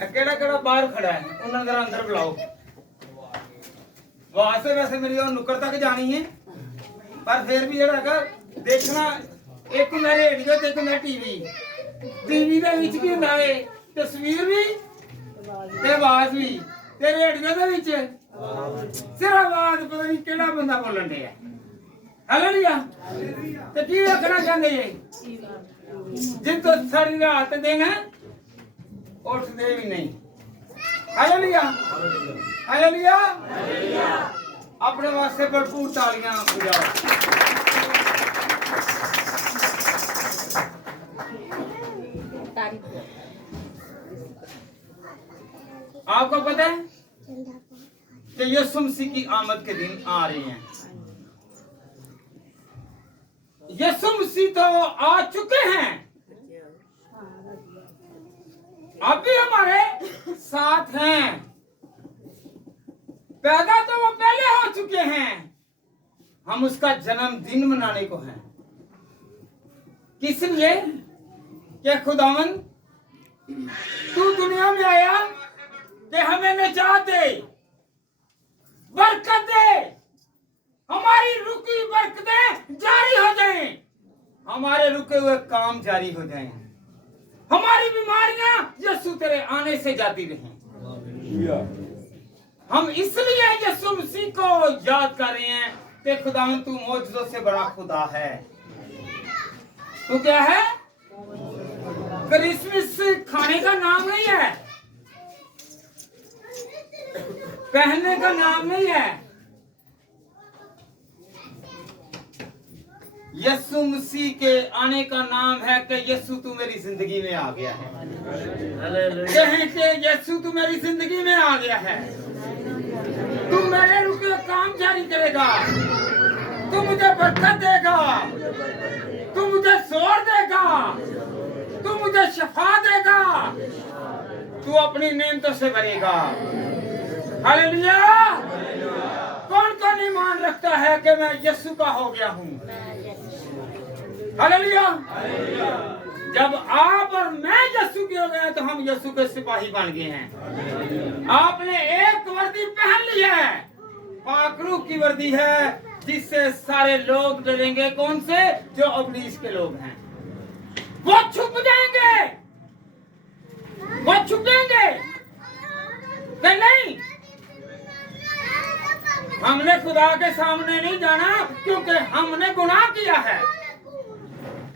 केड़ा केड़ा बाहर खड़ा है उन्हें जरा अंदर बुलाओ। वहां से वैसे मेरी और नुक्कड़ तक जानी है, पर फिर भी जरा देखना एक मैं रेडियो ते एक मैं टीवी। टीवी दे विच की हुंदा है तस्वीर भी ते आवाज भी, ते रेडियो दे विच सिर्फ आवाज। पता नहीं केड़ा बंदा बोलन दे है। हालेलुया। ते की आखना चाहंदे जे जिन तो सारी रात देना उठते भी नहीं। Hallelujah hallelujah. अपने वास्ते भरपूर तालियां बजाओ। आपको पता है कि यीशु मसीह की आमद के दिन आ रहे हैं। यीशु मसीह तो आ चुके हैं, अब भी हमारे साथ हैं। पैदा तो वो पहले हो चुके हैं, हम उसका जन्मदिन मनाने को हैं। किस लिए? कि खुदावन तू दुनिया में आया कि हमें निजात दे, बरकत दे, हमारी रुकी बरकतें जारी हो जाएं, हमारे रुके हुए काम जारी हो जाएं, हमारी बीमारियां यीशु तेरे आने से जाती रहें। हम इसलिए यीशु मसीह को याद कर रहे हैं कि खुदावन तू मौजूदों से बड़ा खुदा है। तू क्या है? क्रिसमस खाने का नाम नहीं है, पहनने का नाम नहीं है। यीशु मसीह के आने का नाम है कि यीशु तू मेरी जिंदगी में आ गया है। कहें कि यीशु तू मेरी जिंदगी में आ गया है, तू मेरे रुके काम जारी करेगा, तू मुझे बरकत देगा, तू मुझे जोर देगा, तू मुझे शफा देगा, तू अपनी नेमतों से भरेगा। हालेलुया। कौन कौन ईमान रखता है कि मैं यीशु का हो गया हूँ? हालेलुया। जब आप और मैं यीशु के हो गए तो हम यीशु के सिपाही बन गए हैं। आपने एक वर्दी पहन ली है, पाक रूह की वर्दी है, जिससे सारे लोग डरेंगे। कौन से? जो इब्लीस के लोग हैं, वो छुप जाएंगे, वो छुपेंगे कि नहीं। हमने खुदा के सामने नहीं जाना क्योंकि हमने गुनाह किया है।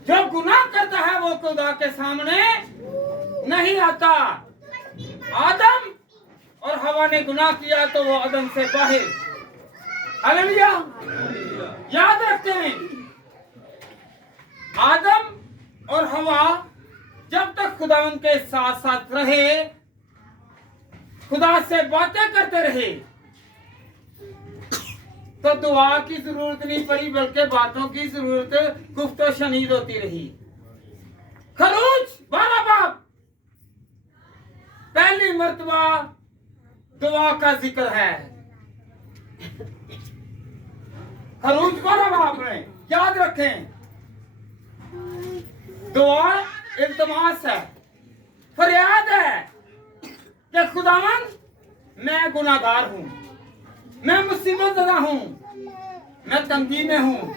जो गुनाह करता है वो खुदा के सामने नहीं आता। आदम और हवा ने गुनाह किया तो वो आदम से बाहर। हालेलुया। याद रखते हैं, आदम और हवा जब तक खुदा उनके साथ साथ रहे, खुदा से बातें करते रहे, तो दुआ की जरूरत नहीं पड़ी, बल्कि बातों की जरूरत गुफ्तो शनीद होती रही। खरूज 12 बाप पहली मर्तबा दुआ का जिक्र है। खरूज 12 बाप में याद रखें, दुआ इल्तमास है, फरियाद है कि खुदावन मैं गुनाहगार हूं, मैं मुसीबत ज़दा हूं, मैं तंगी में हूं,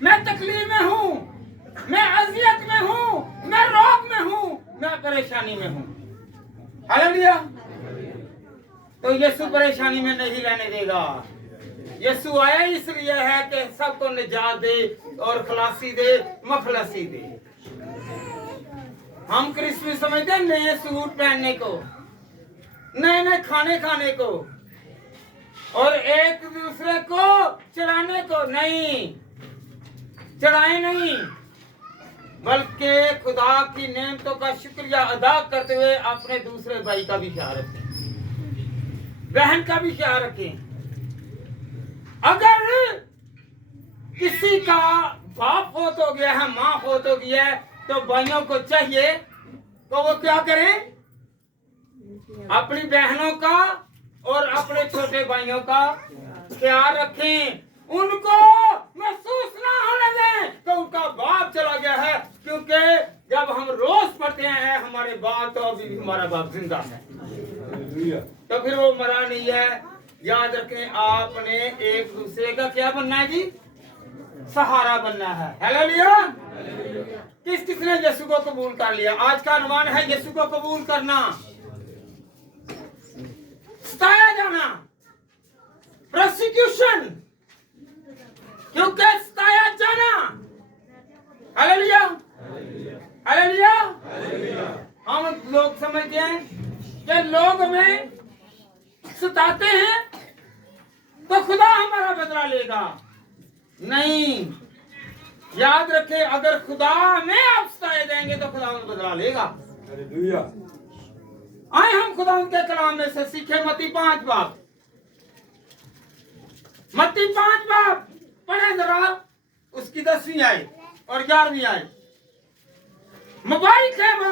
मैं तकलीफ में हूं, मैं अजियत में हूं, मैं रोग में हूं, मैं परेशानी में हूं। हालेलुया। तो यीशु परेशानी में नहीं रहने देगा। यीशु आया इसलिए है कि सबको निजात दे और खलासी दे, मखलसी दे। हम क्रिसमस समझते हैं नए सूट पहनने को, नए नए खाने खाने को, और एक दूसरे को चढ़ाने को। नहीं, चढ़ाए नहीं, बल्कि खुदा की नेमतों का शुक्रिया अदा करते हुए अपने दूसरे भाई का भी ख्याल रखें, बहन का भी ख्याल रखें। अगर किसी का बाप फोत हो गया है, माँ फोत हो गई है, तो भाइयों को चाहिए तो वो क्या करें? अपनी बहनों का और अपने छोटे भाइयों का ख्याल रखें, उनको महसूस ना होने दें कि उनका बाप चला गया है, क्योंकि जब हम रोज पढ़ते हैं हमारे बाप तो अभी भी हमारा बाप जिंदा है, तो फिर वो मरा नहीं है। याद रखें, आपने एक दूसरे का क्या बनना है जी? सहारा बनना है। हालेलुया। किस किसने यीशु को कबूल कर लिया? आज का अनुमान है यीशु को कबूल करना, सताया जाना, प्रोसिक्यूशन, क्योंकि सताया जाना। Hallelujah, hallelujah. हम लोग समझते हैं कि लोग हमें सताते हैं तो खुदा हमारा बदला लेगा। नहीं, याद रखें, अगर खुदा में आप सताए जाएंगे तो खुदा हमें बदला लेगा। हालेलुया। आए हम खुदा उनके कलाम में से सीखे। मत्ती 5 बाब, मत्ती 5 बाब पढ़े जरा, उसकी 10वीं आए और 11वीं आए। मुबारक है वो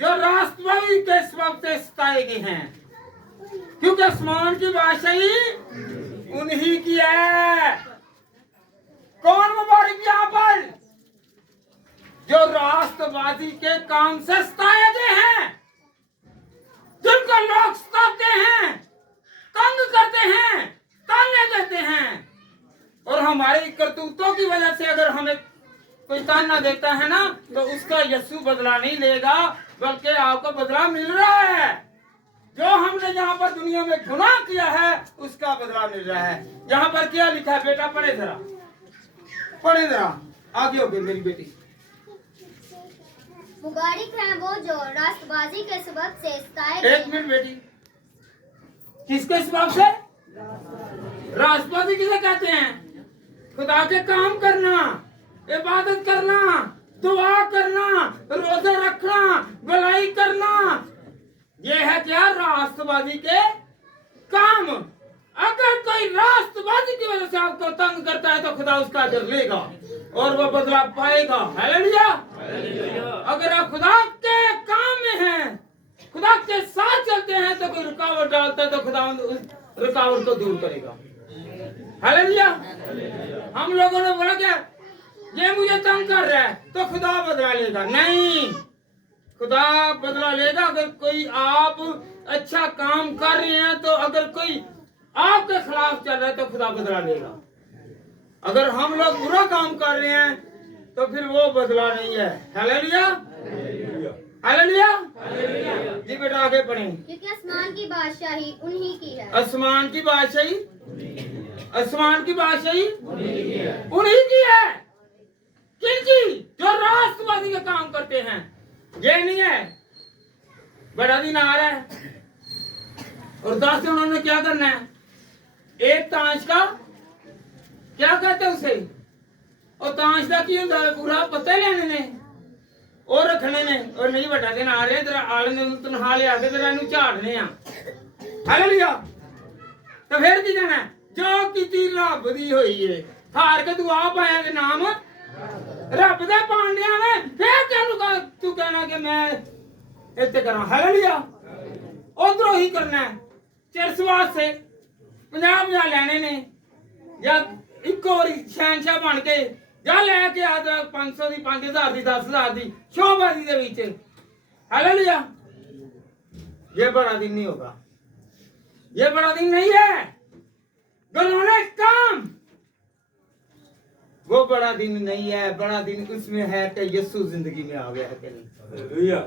जो राष्ट्रवादी के सबब से सताए गए हैं, क्योंकि आसमान की बादशाही उन्हीं की है। कौन मुबारक यहाँ पर? जो राष्ट्रवादी के काम से सताए गए हैं, जिनको लोग सताते हैं, तंग करते हैं, ताने देते हैं, और हमारी करतूतों की वजह से अगर हमें कोई ताना देता है ना, तो उसका यीशु बदला नहीं लेगा, बल्कि आपको बदला मिल रहा है। जो हमने यहाँ पर दुनिया में गुनाह किया है उसका बदला मिल रहा है। यहाँ पर क्या लिखा है बेटा? पढ़े जरा, पढ़े जरा, आगे हो गई मेरी बेटी। मुबारक है वो जो राष्ट्रबाजी के सबब से सताए एक मिनट बेटी, किसके सबब से? राष्ट्रबाजी किसे कहते हैं? खुदा के काम करना, इबादत करना, दुआ करना, रोजे रखना, भलाई करना, ये है क्या? राष्ट्रवादी के काम। अगर कोई राष्ट्रवादी की वजह से आपको तंग करता है तो खुदा उसका अजर लेगा और वो बदला पाएगा। हालेलुया। अगर आप खुदा के काम में हैं, खुदा के साथ चलते हैं, तो कोई रुकावट डालता है तो खुदा उस रुकावट को दूर करेगा। हालेलुया। हम लोगों ने बोला क्या? ये मुझे तंग कर रहा है तो खुदा बदला लेगा। नहीं, खुदा बदला लेगा। अगर कोई आप अच्छा काम कर रहे हैं तो अगर कोई आपके खिलाफ चल रहा है तो खुदा बदला लेगा। अगर हम लोग बुरा काम कर रहे हैं तो फिर वो बदला नहीं है। Hallelujah, hallelujah. जी बेटा आगे पढ़ें। क्योंकि आसमान की बादशाही उन्हीं की है। आसमान की बादशाही, आसमान की बादशाही उन्हीं की है। किनकी? जो राष्ट्रवादी का काम करते हैं। ये नहीं है बड़ा दिन आ रहा है और 10 दिन उन्होंने क्या करना है? एक ताश का क्या कहते हैं उसे? और ताश का की होता है? पूरा पत्ते लेने ने और रखने ने, और नहीं बटा दिन आ रहे तेरा आले ने तनहा ले आके तेरा नु झाड़ने आ। हालेलुया। तो फिर की जाना है? जो कीती रब दी होई है, हार के तू आप आया के नाम रब दे पांडिया में, फिर तेनू तू कहना कि मैं इत्ते करा। हालेलुया। उधरों ही करना है। चिरसवास से 50 लेने ने, या एक और शहनशाह बन के जा लेके आ 500 दी, 5000 दी, 10,000 दी शोबाजी दे विच। हालेलुया। ये बड़ा दिन नहीं होगा, ये बड़ा दिन नहीं है। गलौने काम वो बड़ा दिन नहीं है। बड़ा दिन उसमें है कि यीशु जिंदगी में आ गया है कि नहीं। हालेलुया।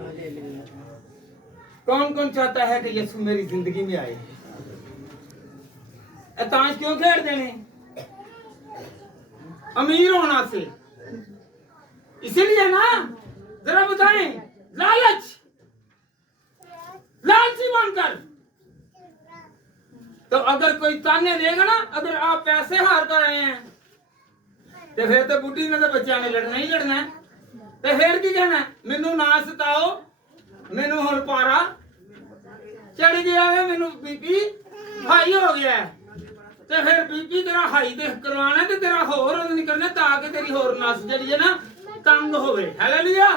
कौन कौन चाहता है कि यीशु मेरी जिंदगी में आए? ताश क्यों खेल देने? अमीर होना से, इसीलिए ना। जरा बताएं, लालच, लालची बनकर। तो अगर कोई ताने देगा ना, अगर आप पैसे हार कर आए हैं तो फिर तो बुढ़ी ने तो बच्चा ने लड़ना ही लड़ना है। तो फिर की कहना? मैनू ना सताओ, मैनू हुण पारा चढ़ गया है, मैनू बीपी हाई हो गया है। तो फिर बीपी तेरा हाई दे करवाना तो तेरा होर नहीं करना, ताकि तेरी होर नस जड़ी है ना तंग होवे। हालेलुया।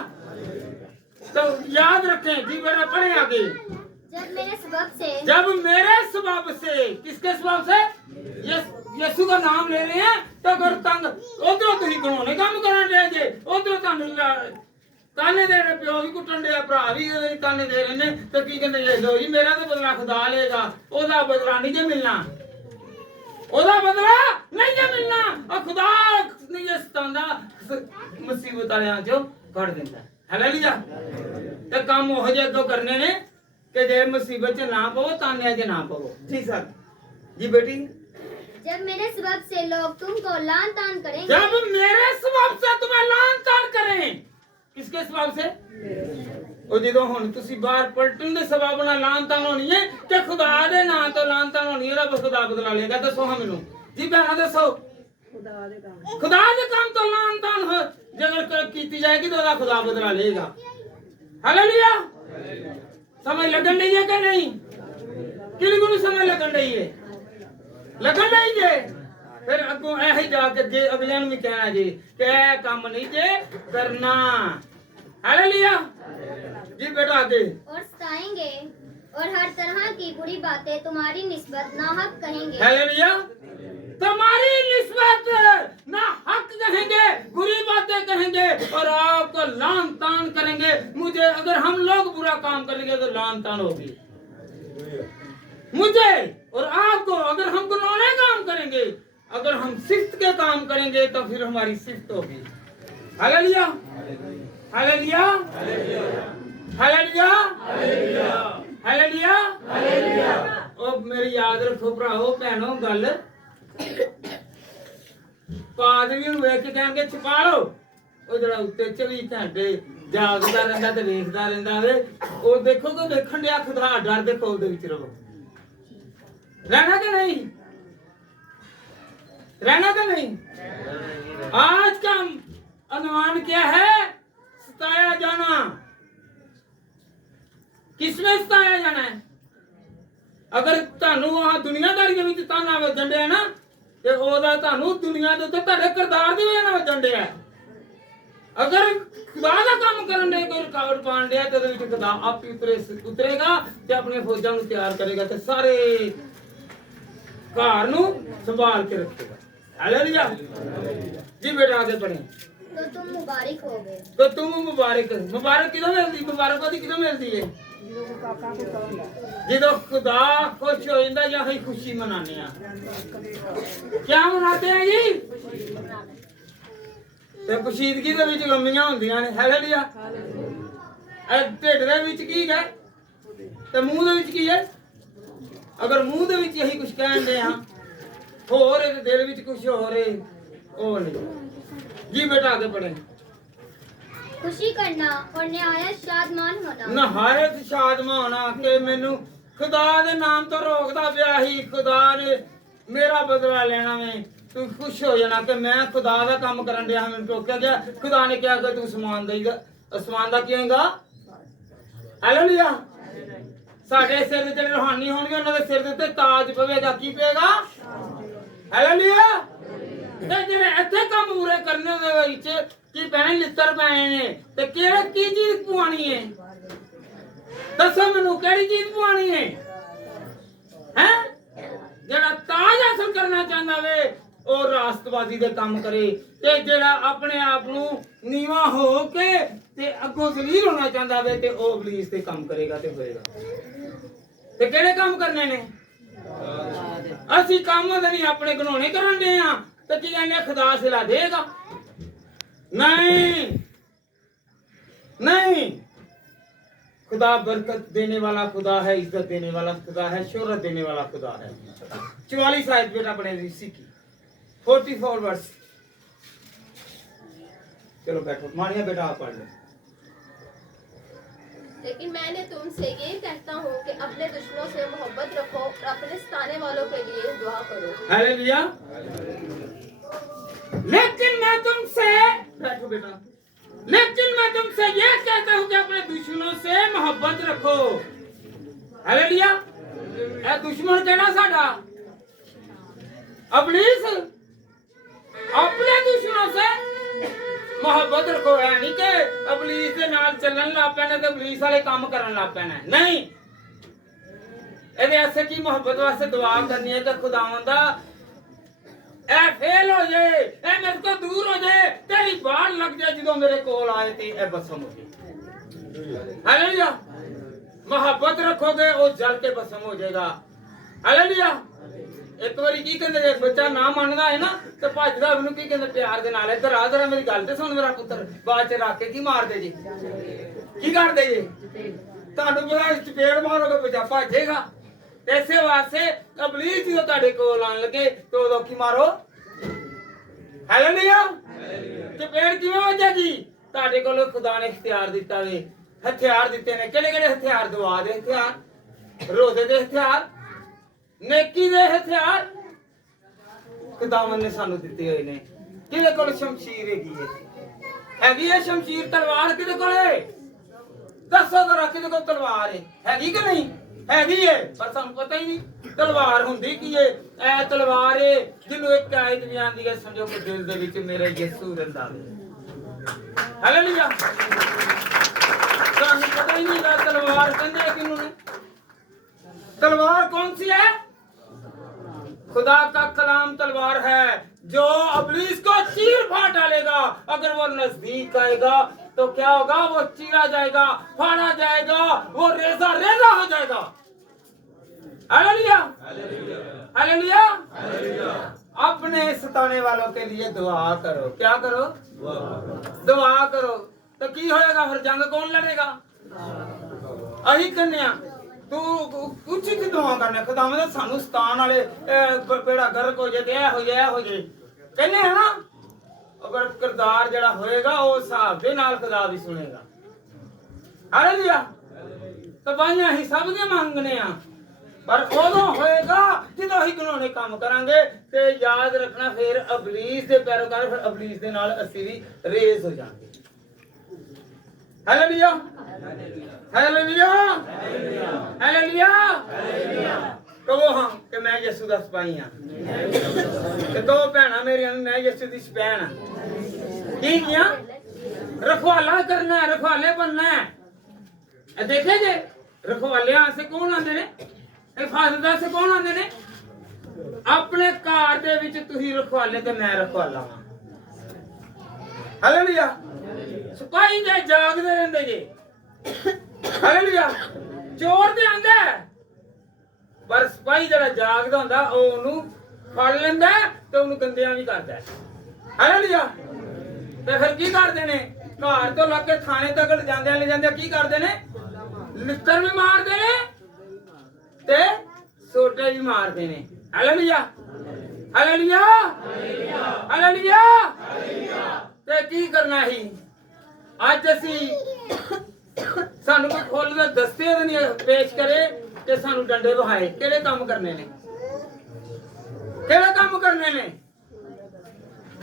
तो याद रखें जी बेटा, पढ़े आगे। जब मेरे सबब से, जब मेरे सबब से, किसके सबब से? यीशु का नाम ले रहे हैं तो अगर तंग उधरों तुम कानूनी काम करना चाहिए, उधरों ਤਾਨੇ ਦੇ ਰਹੇ, ਪਿਓ ਵੀ ਕੁੱਟਣ ਡਿਆ, ਭਰਾ ਵੀ ਉਹਦੇ ਤਾਨੇ ਦੇ ਰਹੇ ਨੇ, ਤੇ ਕੀ ਕਹਿੰਦੇ ਜੇ ਲੋ ਜੀ ਮੇਰਾ ਤਾਂ ਬਦਲਾ ਖੁਦਾ ਲਏਗਾ, ਉਹਦਾ ਬਦਲਾ ਨਹੀਂ ਜੇ ਮਿਲਣਾ, ਉਹਦਾ ਬਦਲਾ ਨਹੀਂ ਜੇ ਮਿਲਣਾ, ਉਹ ਖੁਦਾ ਨਹੀਂ ਜੇ ਸਤਾਉਂਦਾ, ਮੁਸੀਬਤ ਵਾਲਿਆਂ ਚੋਂ ਕੱਢ ਦਿੰਦਾ। ਹਾਲੇਲੂਇਆ। ਤੇ ਕੰਮ ਉਹ ਜਿਹੇ ਅੱਗੋਂ ਕਰਨੇ ਨੇ कि जे मुसीबत च ना पवो, तानिया च ना पवो। जी सर। जी बेटी। जब मेरे सबब से लोग तुमको लान तान करेंगे, जब मेरे सबब से तुम्हें लान तान करें, किसके सबब से? ਉਹ ਜਦੋਂ ਹੁਣ ਤੁਸੀਂ ਬਾਹਰ ਪਲਟਣ ਦੇ ਸਬਬ ਨਾਲ ਲਾਨ ਤਾਨ ਹੋਣੀ ਹੈ ਤੇ ਖੁਦਾ ਦੇ ਨਾਂ ਤੋਂ ਲਾਨ ਤਾਨ ਹੋਣੀ ਹੈ, ਉਹਦਾ ਖੁਦਾ ਬਦਲਾ ਲਏਗਾ। ਦੱਸੋ ਹਾਂ ਮੈਨੂੰ ਜੀ ਭੈਣਾਂ, ਦੱਸੋ। ਖੁਦਾ ਦੇ ਕੰਮ ਤੋਂ ਲਾਨ ਤਾਨ ਹੋ ਜੇਕਰ ਕੀਤੀ ਜਾਏਗੀ ਤਾਂ ਉਹਦਾ ਖੁਦਾ ਬਦਲਾ ਲਏਗਾ। ਹਾਲੇਲੂਇਆ। समझ लगन नहीं है कि नहीं? किनको नहीं समझ लगन रही है? लगन नहीं है। फिर अगो ऐसे जाके जे अगले भी कहना जी कि काम नहीं जे करना। हालेलुया। जी बेटा आगे। और सताएंगे और हर तरह की बुरी बातें तुम्हारी निस्बत नाहक कहेंगे। हालेलुया। तुम्हारी निस्बत ना हक कहेंगे, बुरी बातें कहेंगे और आपको लान तान करेंगे। मुझे अगर हम लोग बुरा काम करेंगे तो लान तान होगी मुझे, और आपको अगर हम गुनाह काम करेंगे, अगर हम सिफ्त के काम करेंगे तो फिर हमारी सिफ्त होगी। हालेलुया। हालेलुया। हालेलुया। हालेलुया। ओ मेरी याद रखो भराओ भैनों गल, पादवी ਨੂੰ ਵੇਖ ਕੇ ਕਹਿਣਗੇ ਛੁਪਾ ਲਓ। ਉਹ ਜਿਹੜਾ ਉੱਤੇ 24 ਘੰਟੇ ਜਾਗਦਾ ਰਹਿੰਦਾ ਤੇ ਵੇਖਦਾ ਰਹਿੰਦਾ ਵੇ, ਉਹ ਦੇਖੋ ਕਿ ਵੇਖਣ ਡਿਆ ਖੁਦਾ, ਡਰ ਦੇ ਖੋਲ ਦੇ ਵਿੱਚ ਰਹੋ। ਰਹਿਣਾ ਕਿ नहीं? रहना कि नहीं? आज का अनुमान क्या है? सताया जाना। किसमें सताया जाना है? अगर ਤੁਹਾਨੂੰ ਆ ਦੁਨੀਆਦਾਰੀ ਦੇ ਵਿੱਚ ਤਾਨਾ ਵੱਜਣ ਡਿਆ ਨਾ, ਤੇ ਉਹਦਾ ਤੁਹਾਨੂੰ ਦੁਨੀਆ ਦੇ ਉੱਤੇ ਤੁਹਾਡੇ ਕਿਰਦਾਰ ਦੀ ਵਜ੍ਹਾ ਨਾਲ ਵੱਜਣ ਡਿਆ। ਅਗਰ ਖੁਦਾ ਦਾ ਕੰਮ ਕਰਨ ਦੇ ਕੋਈ ਰੁਕਾਵਟ ਪਾਣ ਡਿਆ ਤੇ ਉਹਦੇ ਵਿੱਚ ਖੁਦਾ ਆਪ ਹੀ ਉਤਰੇਗਾ ਤੇ ਆਪਣੇ ਫੌਜਾਂ ਨੂੰ ਤਿਆਰ ਕਰੇਗਾ ਤੇ ਸਾਰੇ ਘਰ ਨੂੰ ਸੰਭਾਲ ਕੇ ਰੱਖੇਗਾ। ਹਾਲੇਲੂਇਆ। ਜੀ बेटा आगे पढ़ें। तो तुम मुबारक होगे। तो तुम मुबारक, मुबारक किधर मिलती, मुबारकबादी किधर मिलती है? ਜਦੋਂ खुदा खुश हो जाता या ही खुशी मनाने क्या मनाते हैं जी? ਤੇ ਖੁਸ਼ੀਦਗੀ ਦੇ ਵਿੱਚ ਗਮੀਆਂ ਹੁੰਦੀਆਂ ਨੇ। ਹਾਲੇਲੂਇਆ। ਇਹ ਢਿੱਡ ਦੇ ਵਿੱਚ ਕੀ ਹੈ ਤੇ ਮੂੰਹ ਦੇ ਵਿੱਚ ਕੀ ਹੈ? ਅਗਰ ਮੂੰਹ ਦੇ ਵਿੱਚ ਇਹੀ ਕੁਝ ਕਹਿੰਦੇ ਆ ਹੋਰ ਇਹਦੇ ਦਿਲ ਵਿੱਚ ਕੁਝ ਹੋਰ ਹੈ, ਉਹ ਨਹੀਂ। ਜੀ बेटा आगे पढ़ें। खुशी करना और नहायत शादमान होना। नहायत शादमान होना कि मैनू खुदा दे नाम तो रोकदा पिया ही, खुदा ने मेरा बदला लेना में तू खुश हो जाना कि मैं खुदा दा काम करन दिया, मैनू टोकिया गया। खुदा ने क्या कि तू आसमान देगा, आसमान दा की होगा? हालेलुया। साडे सिर ते जेड़े रूहानी होणगे उन्हां दे सिर दे उत्ते ताज पवेगा। की पेगा? हालेलुया। ते जेड़े इत्थे काम पूरे करने दे विच की पैने लित्तर पैने ने ते किहड़ी की चीज पवानी है? दसो मैनू किहड़ी चीज पवानी है? हैं जेड़ा ताज हासिल करना चाहंदा वे ਉਹ ਰਾਸਤਵਾਦੀ ਦੇ ਕੰਮ ਕਰੇ, ਤੇ ਜਿਹੜਾ ਆਪਣੇ ਆਪ ਨੂੰ ਨੀਵਾ ਹੋ ਕੇ ਤੇ ਅੱਗੋਂ ਜ਼ਲੀਲ ਹੋਣਾ ਚਾਹੁੰਦਾ ਵੇ ਤੇ ਉਹ ਇਬਲੀਸ ਦੇ ਕੰਮ ਕਰੇਗਾ ਤੇ ਹੋਏਗਾ। ਤੇ ਕਿਹੜੇ ਕੰਮ ਕਰਨੇ ਨੇ? ਅਸੀਂ ਕੰਮ ਨਹੀਂ ਆਪਣੇ ਘਨੋਣੇ ਕਰਨ ਦੇ ਆ ਤੇ ਕੀ ਕਹਿੰਦੇ ਖੁਦਾ ਸਿਲਾ ਦੇਗਾ? नहीं नहीं, खुदा बरकत देने वाला खुदा है, इज्जत देने वाला खुदा है, शोहरत देने वाला खुदा है। 44 आयत बेटा पढ़े इसी की 44 वर्ष। चलो बैठो मानिया बेटा आप पढ़ लो। लेकिन मैंने तुमसे ये कहता हूँ कि अपने दुश्मनों से मोहब्बत रखो और अपने सताने वालों के लिए दुआ करो। हालेलुया। लेकिन मैं तुमसे, बैठो बेटा, लेकिन मैं तुमसे ये कहता हूँ कि अपने दुश्मनों से मोहब्बत रखो। हालेलुया। ए दुश्मन केड़ा साडा? इब्लीस। अपने दुश्मनों से मोहब्बत रखो है नहीं कि इब्लीस के नाल चलन लग पैना ते इब्लीस वाले काम करन लग पैना, नहीं। एदे ऐसे की मोहब्बत वास्ते दुआ करनी है कि खुदावंद ए फेल हो जाए, ए मेरे को दूर हो जाए, तेरी बाढ़ लग जाए जो मेरे कोल आए थे ए बसम हो जाए। हालेलुया। मोहब्बत रखोगे वो जल के भस्म हो जाएगा। हालेलुया। एक बारी की कहंदे जे बच्चा ना मनदा है ना ते भजदा ओनू की कहंदे प्यार दे नाल इधर आ जरा मेरी गल ते सुन मेरा पुੱਤਰ बाਅਦ ਚ ਰੱਖ ਕੇ ਕੀ ਮਾਰਦੇ ਜੀ ਕੀ ਕਰਦੇ ਜੀ ਤੁਹਾਨੂੰ ਪਤਾ ਚਪੇੜ ਮਾਰੋਗੇ ਬੱਚਾ ਭੱਜੇਗਾ ਇਸੇ ਵਾਸਤੇ ਅਬਲੀਸ ਜਦੋਂ ਤੁਹਾਡੇ ਕੋਲ ਆਣ ਲੱਗੇ ਤੇ ਉਦੋਂ ਕੀ ਮਾਰੋ ਹਾਲੇਲੂਇਆ ਚਪੇੜ ਕਿਵੇਂ ਵੱਜੇਗੀ ਤੁਹਾਡੇ ਕੋਲ ਖੁਦਾ ਨੇ ਇਖਤਿਆਰ ਦਿੱਤਾ ਵੇ ਹਥਿਆਰ ਦਿੱਤੇ ਨੇ ਕਿਹੜੇ ਕਿਹੜੇ ਹਥਿਆਰ ਦੁਆ ਦੇ ਹਥਿਆਰ ਰੋਜ਼ੇ ਦੇ ਹਥਿਆਰ नेकी दे हथियार खुदावन ने सानू दिते हुए ने किदे कोल शमशीर हैगी है शमशीर तलवार किदे कोल है दसो जरा किदे कोल तलवार हैगी कि नहीं हैगी है पर सानू पता ही नहीं तलवार हुंदी की है ए तलवार है जिन्हों एक आयत भी आंदी है समझो कि दिल दे विच मेरा यीशु रहिंदा है हालेलुया सानू पता ही नहीं तलवार कहंदे किनु ने तलवार कौन सी है खुदा का कलाम तलवार है जो अबलीस को चीर फाड़ डालेगा अगर वो नजदीक आएगा तो क्या होगा वो चीरा जाएगा फाड़ा जाएगा वो रेजा रेजा हो जाएगा हालेलुया हालेलुया अपने सताने वालों के लिए दुआ करो क्या करो दुआ करो तो की होएगा फिर जंग कौन लड़ेगा अही कन्या तू कुछ की दुआ करने खुदावंद सानू सतान वाले बेड़ा गर्क हो जाए ते हो जाए कहने है ना अगर किरदार जड़ा होएगा वो हिसाब दे नाल खुदा भी सुनेगा हालेलुया तबाहियां ही सब दे मंगने आ पर ओदों होएगा जदों ही घिनौने काम करांगे ते याद रखना फिर अबलीस दे पैरोकार फिर अबलीस दे नाल असी भी रेस हो जाएंगे हालेलुया हालेलुया हालेलुया कहो हां कि मैं यीशु दा सिपाही हां ते दो भैणा मेरियां मैं यीशु दी सिपाही हां की किया रखवाला करना है रखवाले बनना है देखे जे रखवालियां से कौन आंदे ने हिफाजत से कौन आंदे ने अपने घर दे विच तुसी रखवाले ते मैं रखवाला हां हालेलुया सिपाही जे जागदे रहंदे जे हालेलुया चोर ते आंदा पर सिपाही जड़ा जागदा हुंदा ओनू फड़ लैंदा ते ओनू गंदियां भी करदा हालेलुया ते फिर की करदे ने घर तो लग के थाने तक ले जांदे की करदे ने लित्तर भी मारदे ने ते सोटे भी मारदे ने हालेलुया हालेलुया हालेलुया ते की करना ही आज असी सानू कोई खोल के दस्ते नहीं पेश करे कि सानू डंडे बहाए केड़े काम करने ने केड़े काम करने ने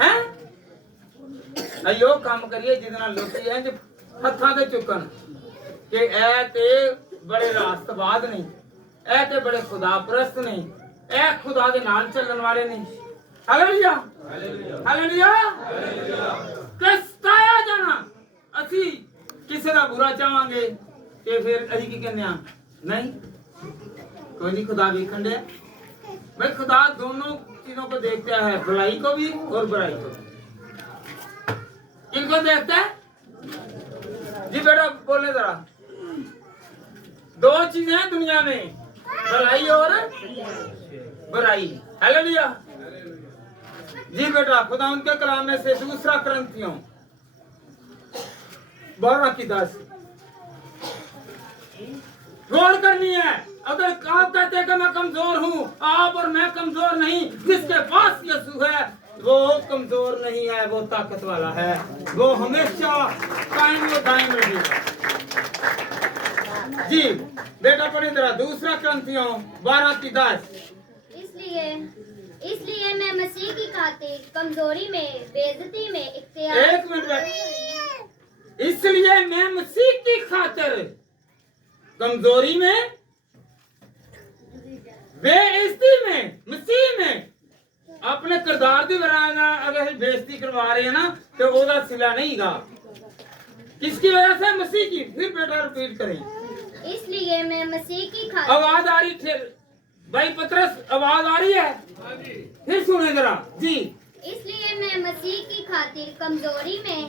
हैं अयो काम करिए जिदे नाल लोकी है जे हत्थां ते चुकन कि ए ते बड़े रास्तबाज नहीं ए ते बड़े खुदा परस्त नहीं ए खुदा दे नाल चलण वाले नहीं हालेलुया हालेलुया कस्ताया जाना असी किसी का बुरा चाहांगे कि फिर अभी की कहने नहीं कोई नहीं खुदा देखन दे भाई खुदा दोनों चीजों को देखता है भलाई को भी और बुराई को भी किनको देखता है जी बेटा बोले जरा दो चीजें हैं दुनिया में भलाई और बुराई हालेलुया जी बेटा खुदा उनके कलाम में से दूसरा क्रंथियों 12 की 10 गौर करनी है अगर आप कहते हैं कि मैं कमजोर हूं आप और मैं कमजोर नहीं जिसके पास यीशु है वो कमजोर नहीं है वो ताकत वाला है वो हमेशा कायम और दायम रहेगा जी बेटा पढ़े जरा दूसरा क्रंथियों 12 की 10 इसलिए मैं मसीह की खातिर कमजोरी में बेइज्जती में इख्तियार एक मिनट इसलिए मैं मसीह की खातिर कमजोरी में बेइज्जती में मसीह में अपने किरदार दी वराना अगर बेइज्जती करवा रहे हैं ना तो ओदा सिला नहीं गा किसकी वजह से मसीह की फिर बेटा रिपीट करें इसलिए मैं मसीह की खातिर आवाज आ रही थे भाई पतरस आवाज आ रही है फिर सुने जरा जी इसलिए मैं मसीह की खातिर कमजोरी में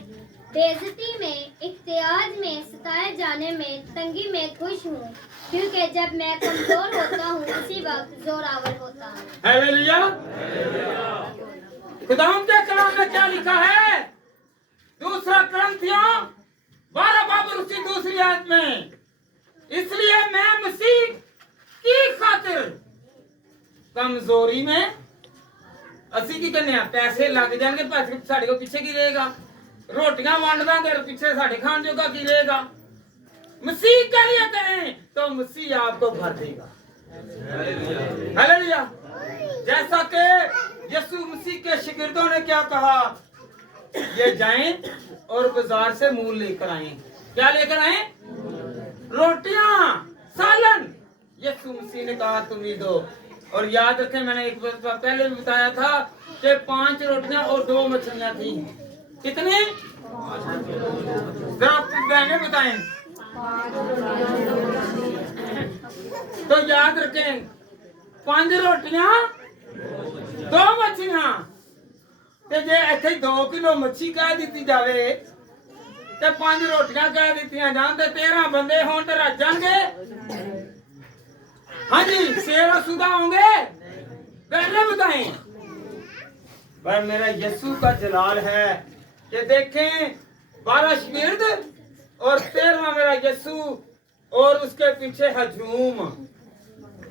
बेइज्जती में, इख्तियाज में, सताए जाने में, तंगी में खुश हूँ, क्योंकि जब मैं कमजोर होता हूँ उसी वक्त जोरावर होता हूँ। हालेलुया। खुदावंद के कलाम में क्या लिखा है? दूसरा कुरिन्थियों 12 बाब उसकी दूसरी आयत में, इसलिए मैं मसीह की खातिर कमजोरी में ਅਸੀਂ ਕੀ ਕਰਨੇ ਆ ਪੈਸੇ ਲੱਗ ਜਾਣਗੇ ਭਾਵੇਂ ਸਾਡੇ ਕੋਲ ਪਿੱਛੇ ਕੀ ਰਹੇਗਾ रोटियां वंड देंगे और पीछे साढ़े खान जोगा की रहेगा मसीह के लिए करें तो मसीह आपको भर देगा हालेलुया जैसा कि यीशु मसीह के शिगिर्दों ने क्या कहा ये जाएं और बाजार से मूल लेकर आए क्या लेकर आए रोटियां सालन यीशु मसीह ने कहा तुम ही दो और याद रखें मैंने एक पहले भी बताया था कि 5 रोटियां और 2 मछलियां थी कितने जरा बहने बताएं तो याद रखें 5 रोटियां 2 मछलियां ते जे इत्थे 2 किलो मच्छी कह दी जावे ते 5 रोटियां कह दी जान ते 13 बंदे हों ते रज जाएंगे हाँ जी शेर सुधा होंगे पहले बताएं पर मेरा यीशु का जलाल है कि देखें 12 शिगिर्द और 13वां मेरा यीशु और उसके पीछे हजूम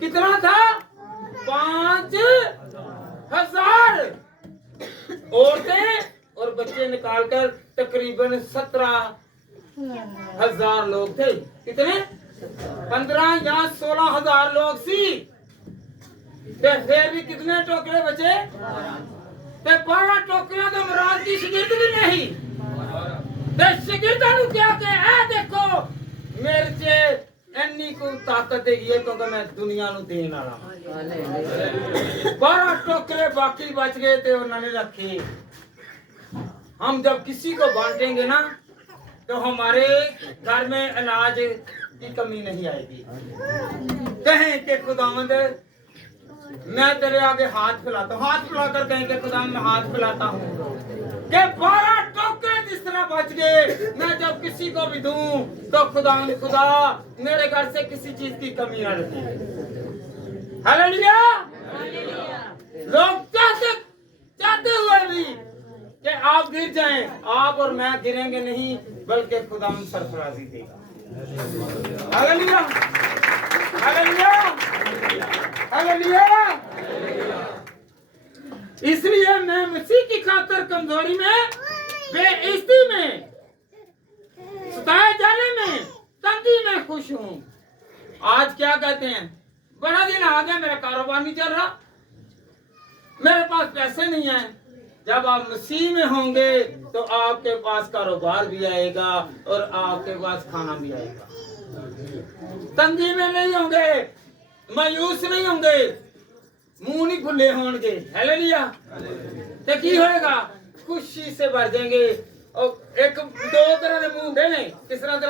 कितना था 5000 औरतें और बच्चे निकालकर तकरीबन 17,000 लोग थे कितने 15 या 16,000 लोग सी ते फिर भी कितने टोकरे बचे ते 12 टोकरियां तो मुराद की शिगिर्द भी नहीं ते शिगिर्दां नु क्या के ए देखो मेरे चे इन्नी को ताकत देगी है क्योंकि मैं दुनिया नु देन वाला 12 टोकरे बाकी बच गए थे उन्होंने रखे हम जब किसी को बांटेंगे ना तो हमारे घर में अनाज की कमी नहीं आएगी कहें कि खुदावंद मैं तेरे आगे हाथ फैलाता हूँ हाथ फैलाकर कहें कि खुदा मैं हाथ फैलाता हूँ कि 12 टोकरे जिस तरह बच गए मैं जब किसी को भी दूं तो खुदा मेरे घर से किसी चीज की कमी ना रखे हालेलुया लोग चाहते हुए भी कि आप गिर जाएं आप और मैं गिरेंगे नहीं बल्कि खुदा सरफराजी देगा हालेलुया हालेलुया हालेलुया इसलिए मैं मसीह की खातिर कमजोरी में बेइज्जती में सताए जाने में तंगी में खुश हूँ आज क्या कहते हैं बड़ा दिन आ गया मेरा कारोबार नहीं चल रहा मेरे पास पैसे नहीं है जब आप मसीह में होंगे तो आपके पास कारोबार भी आएगा और आपके पास खाना भी आएगा तंगी में नहीं होंगे मायूस नहीं होंगे मुंह नहीं खुले होंगे हालेलुया ते की होएगा खुशी से भर जाएंगे और एक 2 तरह के मुंह होंगे ने किस तरह दे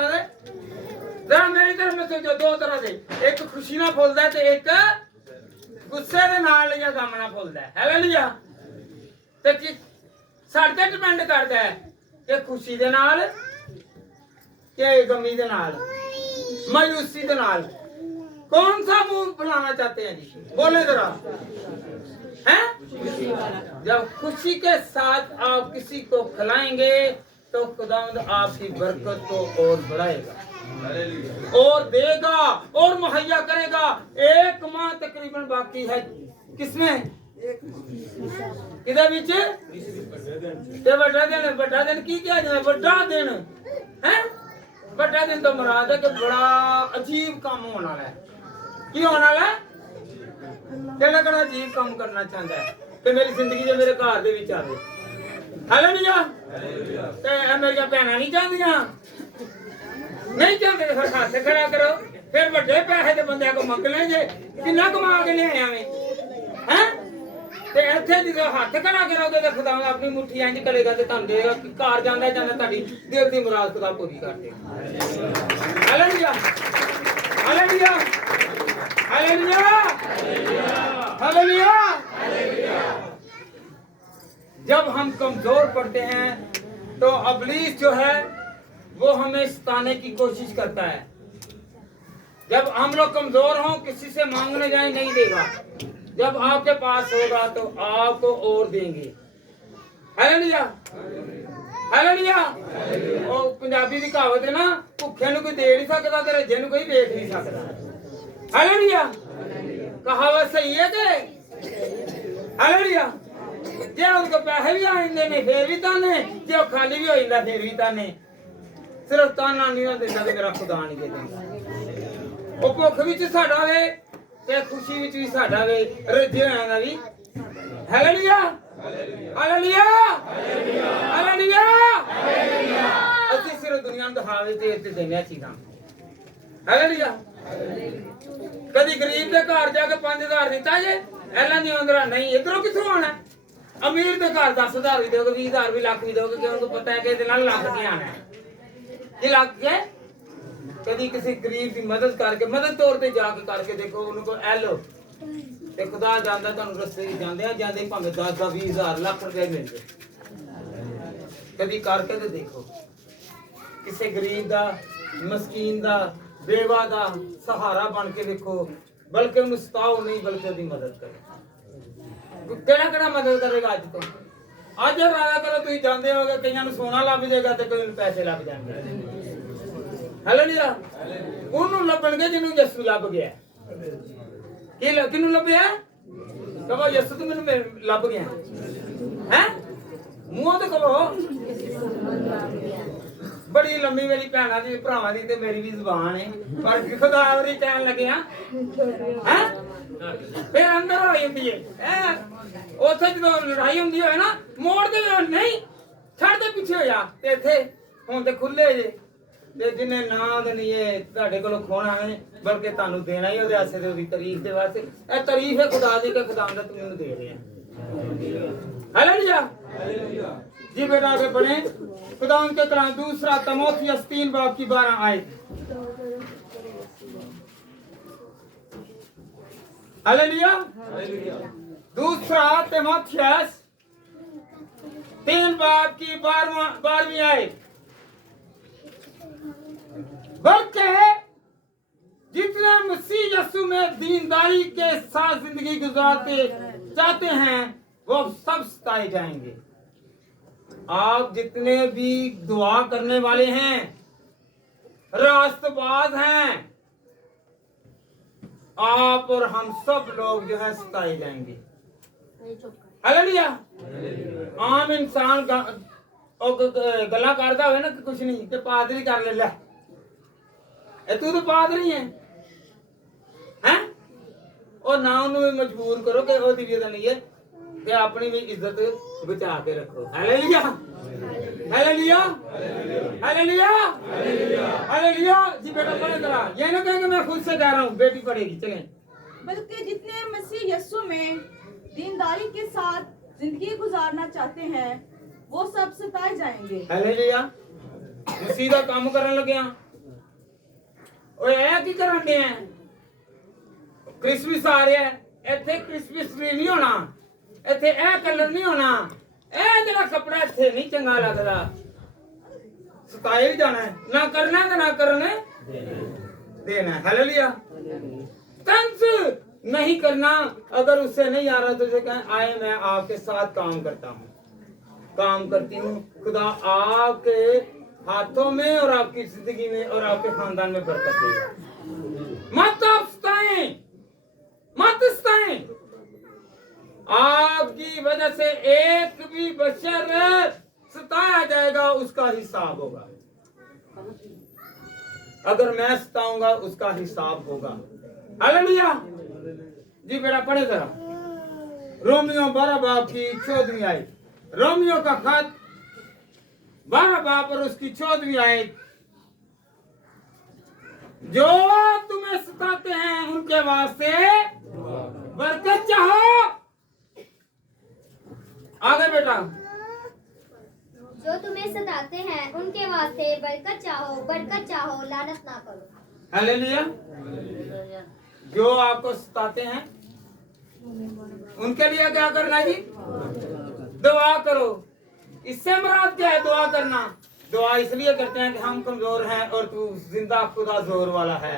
जरा मेरी तरफ में सोचो 2 तरह दे एक खुशी ना फुलदा है ते एक गुस्से दे नाल या गम ना फुलदा है हालेलुया ते कि साडे ते डिपेंड करदा है कि खुशी दे नाल के गमी दे नाल मायूसी दे नाल कौन सा मुंह फुलाना चाहते हैं जी बोले जरा हैं जब खुशी के साथ आप किसी को खिलाएंगे तो खुदावंद आपकी बरकत को और बढ़ाएगा और देगा और मुहैया करेगा 1 माह तकरीबन बाकी है किसमें इधर बीच ते बड़ा दिन की क्या है बड़ा दिन है बड़ा दिन तो मुराद है कि बड़ा अजीब काम होना है की होना है केड़ा केड़ा अजीब काम करना चाहता है कि मेरी जिंदगी जो मेरे घर दे विच आवे हालेलुया ते मेरी भैणां नहीं चाहदियां नहीं चाहते फिर हाथ खड़ा करो फिर बड़े पैसे दे बंदे को मंग लेंगे किन्ना कमा के ले आवे हैं ते इत्थे जो हाथ खड़ा करोगे तो खुदा अपनी मुट्ठी इंज करेगा ते तुहानू देगा कि घर जांदा जांदा तुहाडी दिल दी मुराद खुदा पूरी कर देगा हालेलुया हालेलुया हालेलुया हालेलुया जब हम कमजोर पड़ते हैं तो इब्लीस जो है वो हमें सताने की कोशिश करता है। जब हम लोग कमजोर हों, किसी से मांगने जाए नहीं देगा। जब आपके पास होगा तो आपको और देंगे। Hallelujah, hallelujah. और पंजाबी की कहावत है ना, भुखे ਨੂੰ ਕੋਈ ਦੇ नहीं सकता ਤੇ ਰੱਜੇ ਨੂੰ ਕੋਈ ਵੇਖ नहीं सकता। हालेलुया, कहावत सही है कि हालेलुया। जे उनको पैसे भी आ जाते ने फिर भी ताने, जे खाली भी हो जाता फिर भी ताने। सिर्फ ताना नहीं ना देता कि मेरा खुदा नहीं दे देता। ਉਹ ਭੁੱਖ ਵਿੱਚ ਸਾਡਾ ਵੇ ਤੇ ਖੁਸ਼ੀ ਵਿੱਚ ਵੀ ਸਾਡਾ ਵੇ, ਰੱਜੇ ਹੋਇਆਂ ਦਾ ਵੀ। Hallelujah, hallelujah, hallelujah. ਅਸੀਂ ਸਿਰਫ ਦੁਨੀਆ ਨੂੰ ਦਿਖਾਵੇ ਤੇ ਇੱਥੇ ਦੇਣਿਆ ਚੀਜ਼ਾਂ। ਹਾਲੇਲੂਇਆ। ਕਦੀ ਗਰੀਬ ਦੇ ਘਰ ਜਾ ਕੇ 5000 ਦਿੱਤਾ ਜੇ, ਐਲਾਂ ਨਹੀਂ ਆਉਂਦਾ ਨਹੀਂ, ਇਧਰੋਂ ਕਿੱਥੋਂ ਆਣਾ? ਅਮੀਰ ਦੇ ਘਰ 10000 ਵੀ ਦੋਗੇ, 20000 ਵੀ, ਲੱਖ ਵੀ ਦੋਗੇ, ਕਿਉਂਕਿ ਉਹਨੂੰ ਪਤਾ ਹੈ ਕਿ ਇਹਦੇ ਨਾਲ ਲੱਗ ਕੇ ਆਣਾ ਹੈ। ਜੇ ਲੱਗ ਕੇ कभी किसी गरीब की मदद करके, मदद तौर पे जाके करके देखो, उनको एलो ते खुदा जानदा तुहानू रस्ते जांदे जांदे भाਵੇਂ 10 20,000 ਲੱਖ रुपए मिल जाए। कभी करके ते देखो, किसी गरीब दा, मस्कीन दा, बेवा दा सहारा बन के देखो, बल्कि उन्हें सताओ नहीं, बल्कि उसकी मदद करो। केड़ा मदद करेगा? अज तो अज राया करो, तुम जानते होगे कईयां नूं सोना लभ जाएगा ते कई नूं पैसे लभ जाएंगे। हालेलुया। ਉਹਨੂੰ ਲੱਭਣਗੇ ਜਿਹਨੂੰ ਯਿਸੂ ਲੱਭ ਗਿਆ। ਕਿਹਨੂੰ ਲੱਭਿਆ? ਕਹੋ ਯਿਸੂ ਤੂੰ ਮੈਨੂੰ ਲੱਭ ਗਿਆ ਹੈ। ਮੂੰਹੋਂ ਤੇ ਕਹੋ। ਬੜੀ ਲੰਮੀ ਮੇਰੀ ਭੈਣਾਂ ਦੀ, ਭਰਾਵਾਂ ਦੀ ਤੇ ਮੇਰੀ ਵੀ ਜ਼ੁਬਾਨ ਹੈ, ਪਰ ਖੁਦਾਵਰੀ ਕਹਿਣ ਲੱਗਿਆ ਹੈ ਫਿਰ ਅੰਦਰ ਹੋ ਜਾਂਦੀ ਹੈ। ਉੱਥੇ ਜਦੋਂ ਲੜਾਈ ਹੁੰਦੀ ਹੋਵੇ ਨਾ, ਮੋੜ ਦੇ ਨਹੀਂ, ਛੱਡ ਦੇ, ਪਿੱਛੇ ਹੋ ਜਾ। ਤੇ ਇੱਥੇ ਹੁਣ ਤੇ ਖੁੱਲੇ ਜੇ, ਤੇ ਜਿਹਨੇ ਨਾ ਦੇਣੀ ਹੈ ਤੁਹਾਡੇ ਕੋਲੋਂ ਖੋਣਾ ਹੈ, ਬਲਕਿ ਤੁਹਾਨੂੰ ਦੇਣਾ ਹੀ ਉਹਦੇ ਵਾਸਤੇ ਤੇ ਉਹਦੀ ਤਾਰੀਫ ਦੇ ਵਾਸਤੇ। ਇਹ ਤਾਰੀਫ ਹੈ ਖੁਦਾ ਦੀ ਕਿ ਖੁਦਾ ਦਾ ਤੂੰ ਮੈਨੂੰ ਦੇ ਰਿਹਾ। हालेलुया। जी बेटा आगे बढ़े। खुदा उनके कलाम दूसरा तीमुथियुस 3 बाब की 12 आयत। हालेलुया। दूसरा तीमुथियुस 3 बाब की 12वीं आयत। बल्कि जितने मसीह यीशु में दीनदारी के साथ जिंदगी गुजारते चाहते हैं वो सब सताए जाएंगे। आप जितने भी दुआ करने वाले हैं, रास्तबाज हैं, आप और हम सब लोग जो है सताए जाएंगे। हालेलुया। आम इंसान गला करता हुए ना कि कुछ नहीं, ते पादरी कर ले, तू तो पादरी है हैं? और ना उन्हें मजबूर करो कि वो दी नहीं है, कि अपनी भी इज्जत बचा के रखो। Hallelujah, hallelujah, hallelujah, hallelujah. जी बेटा पढ़े जरा, ये ना कहेंगे मैं खुद से कह रहा हूँ, बेटी पढ़ेगी। चलें। बल्कि जितने मसीह यीशु में दीनदारी के साथ जिंदगी गुजारना चाहते हैं वो सब सताए जाएंगे। हालेलुया। मसीह दा काम करन लगे हां। ओए ए की करन दे हैं? क्रिसमस आ रहा है, ਇੱਥੇ क्रिसमस ट्री नहीं होना, ਇੱਥੇ ਇਹ ਕਲਰ नहीं होना, ਇਹ ਜਿਹੜਾ कपड़ा ਇੱਥੇ नहीं चंगा लगदा। सताए भी जाना है, ना करना है ना करने देना है। हालेलुया। तंस नहीं करना, अगर उससे नहीं आ रहा तो उसे कहें आए मैं आपके साथ काम करता हूँ, काम करती हूँ। खुदा आपके हाथों में और आपकी जिंदगी में और आपके खानदान में बरकत देगा। मत आप सताएं, मत सताएं। आपकी वजह से एक भी बशर सताया जाएगा, उसका हिसाब होगा। अगर मैं सताऊंगा उसका हिसाब होगा। हालेलुया। जी बेटा पढ़े जरा, रोमियो 12 बाब की 14वीं आयत। रोमियो का खत 12 बाब और उसकी 14वीं आयत। जो तुम्हें सताते हैं उनके वास्ते बरकत चाहो। आगे बेटा। जो तुम्हें सताते हैं उनके वास्ते बरकत चाहो, लानत ना करो। हालेलुया। जो आपको सताते हैं उनके लिए क्या करना है जी? दुआ करो इससे मुराद क्या है दुआ करना? दुआ इसलिए करते हैं कि हम कमजोर हैं और तू जिंदा खुदा जोर वाला है।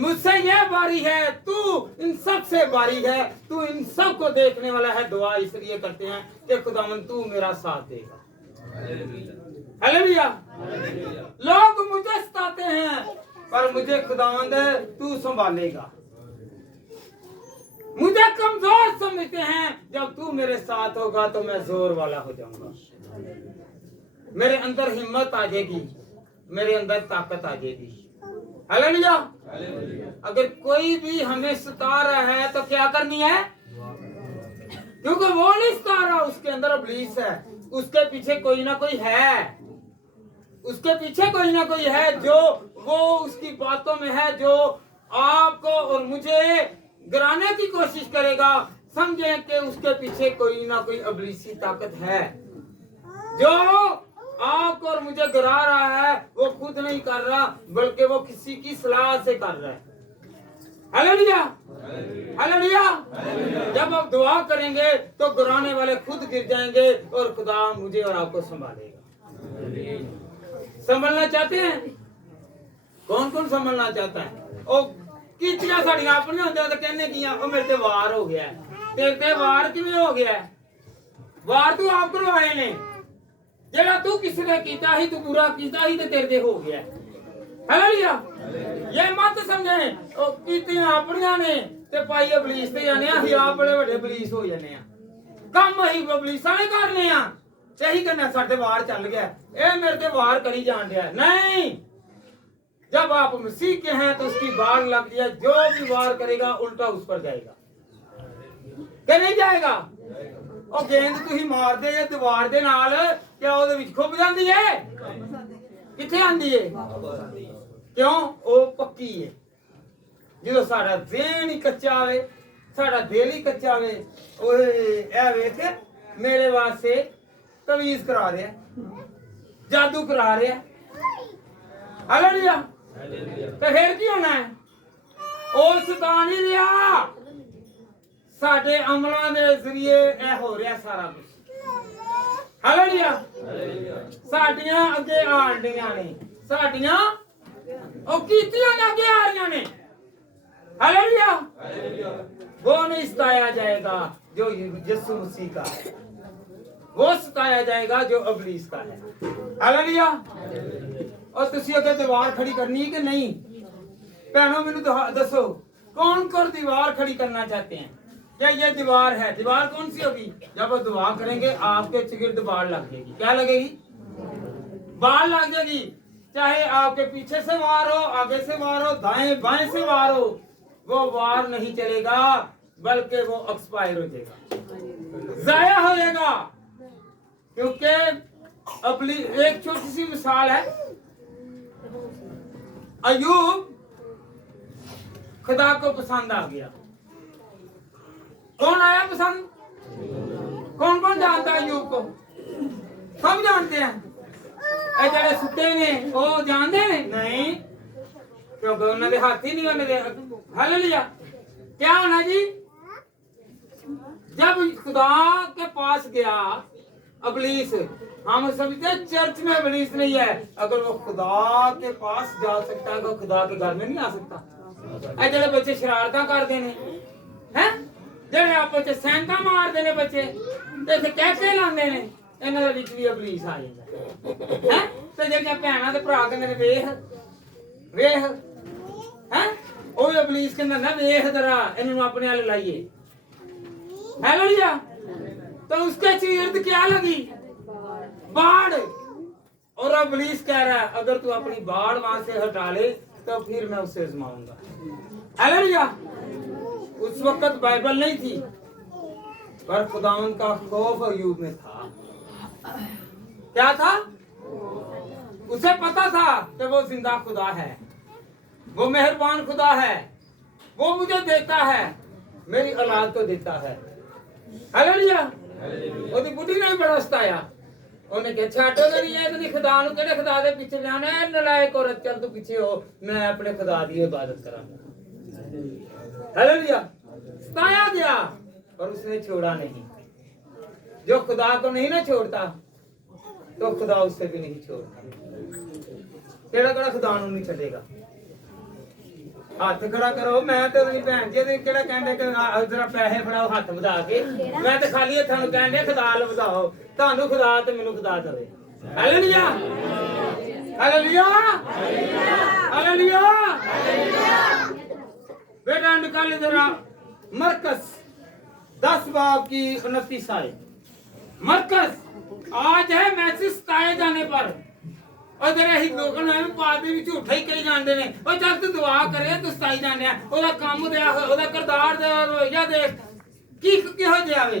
मुझसे यह बारी है, तू इन सब से बारी है, तू इन सब को देखने वाला है। दुआ इसलिए करते हैं कि खुदावन तू मेरा साथ देगा। हालेलुया। लोग मुझे सताते हैं पर मुझे खुदावंद तू संभालेगा। मुझे कमजोर समझते हैं, जब तू मेरे साथ होगा तो मैं जोर वाला हो जाऊंगा। मेरे अंदर हिम्मत आ जाएगी, मेरे अंदर ताकत आ जाएगी। हालेलुया। अगर कोई भी हमें सता रहा है तो क्या करनी है? क्योंकि वो नहीं सता रहा, उसके अंदर इब्लीस है, उसके पीछे कोई ना कोई है, उसके पीछे कोई ना कोई है जो वो उसकी बातों में है, जो आपको और मुझे गिराने की कोशिश करेगा। समझे कि उसके पीछे कोई ना कोई इब्लीसी ताकत है जो आपको और मुझे गिरा रहा है। वो खुद नहीं कर रहा बल्कि वो किसी की सलाह से कर रहा है। हालेलुया। हालेलुया। जब आप दुआ करेंगे तो गिराने वाले खुद गिर जाएंगे और खुदा मुझे और आपको संभालेगा। संभलना चाहते हैं? कौन कौन संभलना चाहता है? ओ कीतियां साड़ियां अपनी होंदे तो कहने की मेरे ते वार हो गया है। तेरे ते वार किवें हो गया है? वार तू आप करवाए ने, जेड़ा तू किसी ने कीता ही, तू बुरा कीता ही ते तेरे ते हो गया। हालेलुया। ये मत समझे ओ कीतियां अपनियां ने ते पाई इब्लीस ते जाने आ, आप बड़े बड़े इब्लीस हो जाने आ। काम ही इब्लीसां ने करने आ, यही करना साडे वार चल गया, ए मेरे ते वार करी जान दिया। नहीं, जब आप मसीह के हैं तो उसकी वार लग जाए, जो भी वार करेगा उल्टा उस पर जाएगा कि नहीं जाएगा? ਉਹ ਗੇਂਦ ਤੁਸੀਂ ਮਾਰਦੇ ਜੇ ਦੀਵਾਰ ਦੇ ਨਾਲ ਕਿ ਉਹਦੇ ਵਿੱਚ ਖੁੱਭ ਜਾਂਦੀ ਹੈ? ਕਿੱਥੇ ਆਂਦੀ ਹੈ? ਕਿਉਂ? ਉਹ ਪੱਕੀ ਹੈ। ਜਦੋਂ ਸਾਡਾ ਜ਼ਿਹਨ ਹੀ ਕੱਚਾ ਹੋਵੇ, ਸਾਡਾ ਦਿਲ ਹੀ ਕੱਚਾ ਹੋਵੇ, ਓਏ ਇਹ ਵੇਖ ਮੇਰੇ ਵਾਸਤੇ ਤਵੀਜ਼ ਕਰਾ ਰਿਹਾ, ਜਾਦੂ ਕਰਾ ਰਿਹਾ। ਹਾਲੇਲੂਇਆ। ਤੇ ਫਿਰ ਕੀ ਹੋਣਾ ਹੈ? ਉਹ ਸਤਾ ਨਹੀਂ ਰਿਹਾ, ਸਾਡੇ ਅਮਲਾਂ ਦੇ ਜ਼ਰੀਏ ਇਹ ਹੋ ਰਿਹਾ ਸਾਰਾ ਕੁਝ। ਹਾਲੇਲੂਇਆ। ਸਾਡੀਆਂ ਅੱਗੇ ਆਂਡੀਆਂ ਨੇ, ਸਾਡੀਆਂ ਉਹ ਕੀਤੀਆਂ ਨੇ ਅੱਗੇ ਆ ਰਹੀਆਂ ਨੇ। हालेलुया। वो नहीं सताया जाएगा जो यीशु मसीह का है, वो सताया जाएगा जो इब्लीस का है। हालेलुया। और तुसी अगे दीवार खड़ी करनी है कि नहीं? भैनों मैनू दसो कौन कौन दीवार खड़ी करना चाहते हैं? क्या ये दीवार है? दीवार कौन सी होगी? जब आप दुआ करेंगे आपके चिगिर्द बाढ़ लग जाएगी। क्या लगेगी? बाढ़ लग जाएगी। चाहे आपके पीछे से वार हो, आगे से वार हो, दाएं बाएं से वार हो, वो वार नहीं चलेगा बल्कि वो एक्सपायर हो जाएगा, जाया हो जाएगा। क्योंकि एक छोटी सी मिसाल है, अयूब खुदा को पसंद आ गया। कौन आया पसंद? कौन कौन जानता है अयूब को? सब जानते हैं। ए जड़े सुते ने वो जानते हैं? नहीं, क्योंकि उन्होंने हाथ ही नहीं उन्होंने। हालेलुया। क्या होना जी? जब खुदा के पास गया इब्लीस, हम समझते चर्च में इब्लीस नहीं है। अगर वो खुदा के पास जा सकता है तो खुदा के घर में नहीं आ सकता। ऐ जेड़े बच्चे शरारतां करते हैं, जेड़े आपस च सैंका मारते ने बच्चे ते कैसे लांदे ने, इन्हां दे विच भी इब्लीस आ जांदा है। ते जेड़ियां भैणां ते भरा कहंदे ने वेख वेख हैं, ਉਹ ਇਬਲੀਸ ਕਹਿੰਦਾ ਨਾ ਵੇਖ ਜ਼ਰਾ ਇਹਨਾਂ ਨੂੰ ਆਪਣੇ ਵਾਲੇ ਲਾਈਏ। हालेलुया। तो उसके चीर्द क्या लगी? बाढ़। और इब्लीस कह रहा है अगर तू अपनी बाढ़ वहां से हटा ले तो फिर मैं उसे आजमाऊंगा। हालेलुया। उस वक्त बाइबल नहीं थी पर खुदावन का खौफ अय्यूब में था। क्या था? उसे पता था कि वो जिंदा खुदा है, वो मेहरबान खुदा है, वो मुझे देता है, मेरी औलाद को देता है। हालेलुया। ओदी बुढ़ी ने बड़ा सताया, ਉਹਨੇ ਕਿਹਾ ਛੱਡ ਨਹੀਂ ਹੈ ਤੇ ਖੁਦਾ ਨੂੰ ਕਿਹੜੇ ਖੁਦਾ ਦੇ ਪਿੱਛੇ ਜਾਣਾ ਹੈ? ਨਲਾਇਕ ਔਰਤ ਚੱਲ ਤੂੰ ਪਿੱਛੇ ਹੋ, मैं अपने खुदा की इबादत करांगा। हालेलुया। सताया गया पर उसने छोड़ा नहीं। जो खुदा को नहीं ना छोड़ता तो खुदा उससे भी नहीं छोड़ता। केड़ा केड़ा खुदा नूं नहीं छड्डेगा। हाथ खड़ा करो। मैं तो अपनी भैन जी दे केड़ा कहंदे कि जरा पैसे फड़ाओ हाथ वधा के। मैं तो खाली हत्थां नूं कहंदे खुदा ल वधाओ। तुहानूं खुदा ते मैनूं खुदा देवे। Hallelujah hallelujah hallelujah. बेटा निकाले जरा मरकस 10 बाब की 29 आयत। मरकस आज है मैसेज सताए जाने पर। और जरा ही लोगों ने भी पादे भी झूठा ही कही जाते ने। और चल तू दुआ करे तू सताई जाने ओदा काम दे ओदा किरदार दे रोया दे की किहो जिहा वे।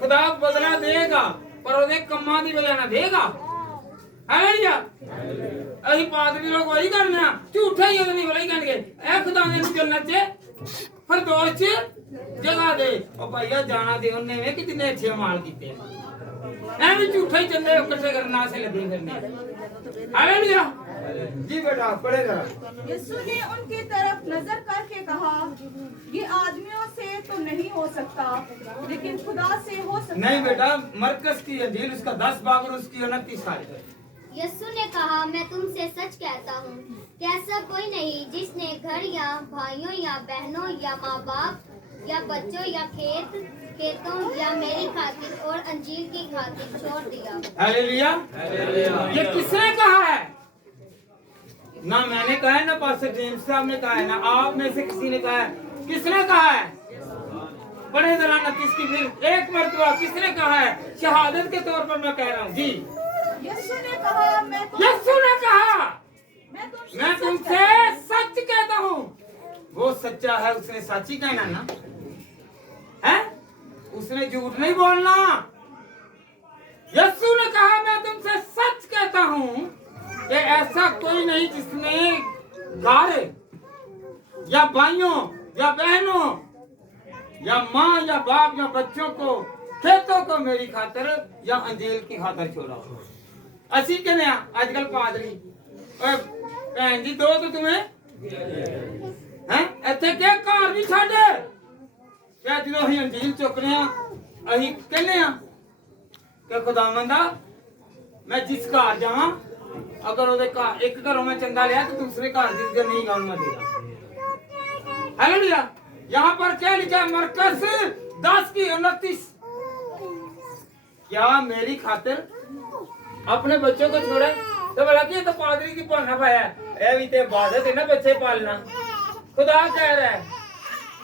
खुदा बदला देगा पर ओदे कम्मां दी वजह ना देगा। हालेलुया। अही पादरी लोग वही करने आ झूठा ही आदमी वही कहणगे ए खुदा ने जन्नत च फिरदौस च जगह दे। ओ भैया जाना दे उन्ने वे कि जिन्ने अच्छे अमाल कीते ऐਵੇਂ झूठा ही चंदे इकट्ठे करना से लगे फिरने। हालेलुया जी। बेटा पढ़े जरा। यीशु ने उनकी तरफ नजर करके कहा, ये आदमियों से तो नहीं हो सकता, लेकिन खुदा से हो सकता नहीं है। बेटा मरकस की अंजील उसका 10 बाब और उसकी 29 आयत। यीशु ने कहा, मैं तुमसे सच कहता हूँ कि ऐसा कोई नहीं जिसने घर या भाइयों या बहनों या माँ बाप या बच्चों या खेतों या मेरी खातिर और अंजीर की खातिर छोड़ दिया। हालेलुया। ये किसने कहा है? ना मैंने कहा है ना पास्टर जेम्स साहब ने कहा है ना आप में से किसी ने कहा है। किसने कहा है? बड़े जरा 29 की फिर एक मरतबा किसने कहा है? शहादत के तौर पर मैं कह रहा हूँ जी। यीशु ने कहा, यीशु ने कहा मैं मैं तुमसे सच कहता हूँ। वो सच्चा है उसने सच ही कहना ना है। उसने झूठ नहीं बोलना। यीशु ने कहा मैं तुमसे सच कहता हूँ कि ऐसा कोई नहीं जिसने घर या भाइयों या बहनों या माँ या बाप या बच्चों को खेतों को मेरी खातिर या अंजील की खातिर छोड़ा। असी कहने आजकल पादरी भैन जी दो तो तुम्हें हैं ਇੱਥੇ के घर नहीं छाड़े क्या जो ਅਸੀਂ ਅੰਜੀਲ ਚੁੱਕਨੇ ਆ ਅਸੀਂ ਕਹਿੰਦੇ ਆ ਕਿ ਖੁਦਾਵੰਦਾ मैं जिस घर जावां अगर ਉਹਦੇ ਘਰ ਇੱਕ ਘਰੋਂ मैं चंदा लिया तो दूसरे घर ਦੀ इज्जत नहीं गाऊं मैं देगा। हालेलुया। यहाँ पर क्या लिखा है? मरकस 10 की 29। क्या मेरी खातिर अपने बच्चों को छोड़े तो बोला कि ये तो पादरी की पाना पाया है भी तो इबादत है ना बच्चे पालना। खुदा कह रहा है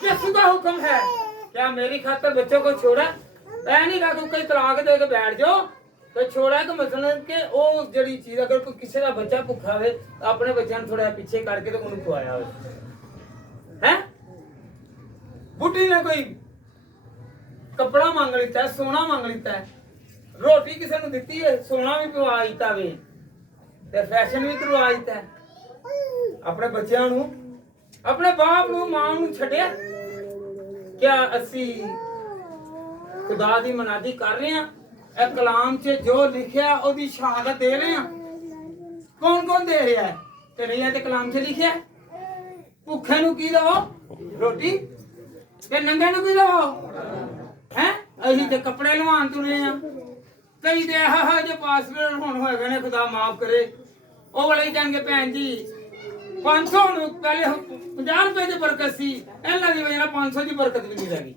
यीशु का हुक्म है क्या मेरी खातिर बच्चों को छोड़ा। ऐ नहीं कहा कोई तलाक दे के बैठ जाओ तो छोड़ा कि मतलब कि वो जड़ी चीज अगर कोई किसी का बच्चा भुखा हो अपने बच्चों थोड़ा पीछे करके तो उन्हें खुआया हो है। बुढ़ी ने कोई कपड़ा मांग लिता है सोना मांग लिता है रोटी किसी ने दी है सोना भी पवा दिता वे ते फैशन भी करवा दिता है अपने बच्चों नूं अपने बाप नूं मां नूं छड्डिया। क्या असी खुदा दी मनादी कर रहे हैं? ए कलाम च जो लिखिया ओदी शहादत दे रहे हैं। कौन कौन दे रहा है? ते नहीं है ते कलाम च लिखिया भुखे नूं की दवो रोटी ते नंगे नूं की दवो हैं। असीं ते कपड़े लवान तुले आ कई दे हा जो पासवर्ड हुण होए गए ने खुदा माफ करे ओ वाले ही कहणगे भैन जी 500 ਨੂੰ ਪਹਿਲੇ 50 ਰੁਪਏ ਦੀ ਬਰਕਤ ਸੀ ਇਹਨਾਂ ਦੀ ਵਜ੍ਹਾ ਨਾਲ 500 ਦੀ ਬਰਕਤ ਵੀ ਨਹੀਂ ਰਹੀ।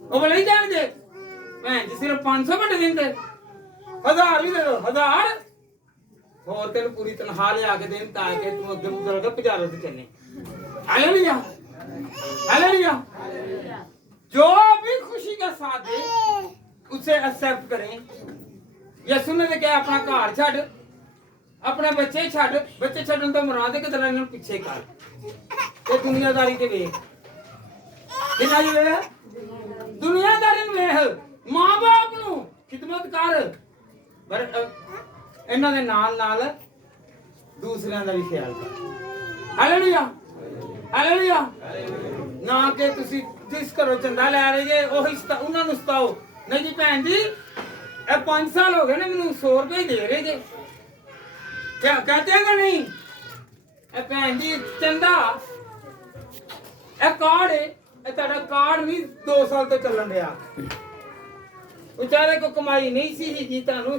ਉਹ ਬਲੇ ਹੀ ਜਾਣਗੇ ਭੈਣ ਜੀ ਸਿਰਫ 500 ਘੰਟੇ ਦਿੰਦੇ 1000 ਵੀ ਦੇ ਦੋ 1000 ਹੋਰ ਤੈਨੂੰ ਪੂਰੀ ਤਨਖਾਹ ਲਿਆ ਕੇ ਦੇਣ ਤਾਂ ਕਿ ਤੂੰ ਅੱਗੇ ਉਧਰ ਕੇ ਪੁਜਾਰੇ ਤੇ ਚੱਲੇ। Hallelujah hallelujah. जो भी खुशी का साथ दे उसे एक्सेप्ट करें। यीशु ने क्या अपना घर छड़ अपने बच्चे छड़ बच्चे छड़न तो मुराद है कि तरह इन्हें पीछे कर ते दुनियादारी ते वेख कितना जी वेख दुनियादारी में वेख मां बाप नु खिदमत कर पर इन्हां दे नाल नाल दूसरियां दा भी ख्याल कर। Hallelujah hallelujah. ना कि तुसी जिस घरों चंदा लै रहे जे ओही उन्हां नु सताओ नहीं जी भैन जी ए 5 साल हो गए ने मैनू 100 रुपए दे रहे जे क्या कहते हैं कि नहीं ए भैन जी चंदा ए कार्ड है ए तेरा कार्ड नहीं 2 साल तो चलन रहा बेचारे को कमाई नहीं सी जी तानू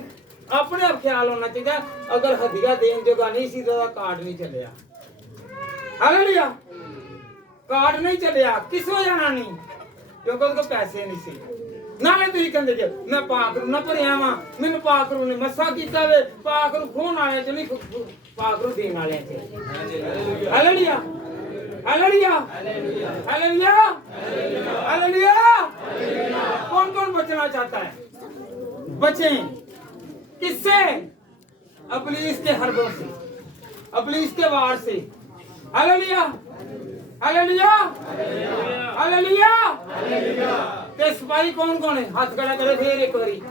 अपने आप ख्याल होना चाहिए। अगर हदिया देन जोगा नहीं सी तो कार्ड नहीं चलिया। हालेलुया, कार्ड नहीं चलिया किस वजह ना नहीं, क्योंकि उसको पैसे नहीं सी। नाले तुम कहते जे मैं पाक रू ना भरिया वा, मैंने पाक रू ने मसा किया वे, पाक रू खोन वाले च नहीं, पाक रू देन वाले च। Hallelujah, hallelujah, hallelujah, hallelujah. कौन कौन बचना चाहता है? बचें किससे? इब्लीस के हरबों से, इब्लीस के वार से। Hallelujah, hallelujah, hallelujah. ते सिपाही कौन कौन है? हाथ खड़ा करो फिर एक बारी,